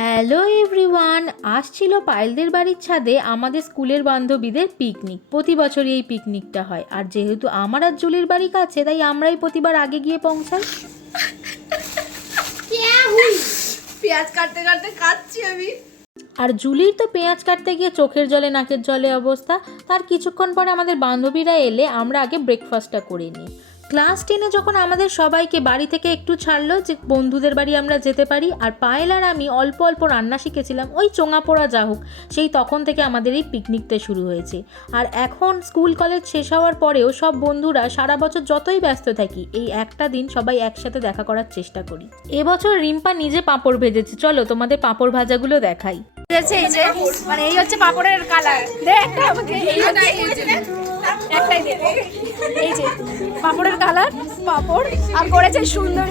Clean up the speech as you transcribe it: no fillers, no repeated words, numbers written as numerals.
Hello everyone, আসছিল পায়েলদের বাড়ির ছাদে আমাদের স্কুলের বান্ধবীদের পিকনিক। প্রতি বছরই এই পিকনিকটা হয়, আর যেহেতু আমার আর জুলির বাড়ি কাছে, তাই আমরাই প্রতিবার আগে গিয়ে পৌঁছাই। পেঁয়াজ কাটতে কাটতে কাটছি আমি। আর জুলির তো পেঁয়াজ কাটতে গিয়ে চোখের জলে নাকের জলে অবস্থা। তার কিছুক্ষণ পরে আমাদের বান্ধবীরা এলে আমরা আগে ব্রেকফাস্টটা করে নিই। ক্লাস 10-এ যখন আমাদের সবাইকে বাড়ি থেকে একটু ছাড়লো যে বন্ধুদের বাড়ি আমরা যেতে পারি, আর পায়েল আর আমি অল্প অল্প রান্না শিখেছিলাম, ওই চোঙা পোড়া যা হোক, সেই তখন থেকে আমাদের এই পিকনিকটা শুরু হয়েছে। আর এখন স্কুল কলেজ শেষ হওয়ার পরেও সব বন্ধুরা সারা বছর যতই ব্যস্ত থাকি, এই একটা দিন সবাই একসাথে দেখা করার চেষ্টা করি। এবছর রিম্পা নিজে পাঁপড় ভেজেছে, চলো তোমাদের পাঁপড় ভাজাগুলো দেখাই। এই যে মানে এই হচ্ছে পাপড়ের কালার, দে একটা আমাকে, এই হচ্ছে একটাই দে, এই যে পাপড়ের কালার, পাপড় আর করেছে সুন্দর।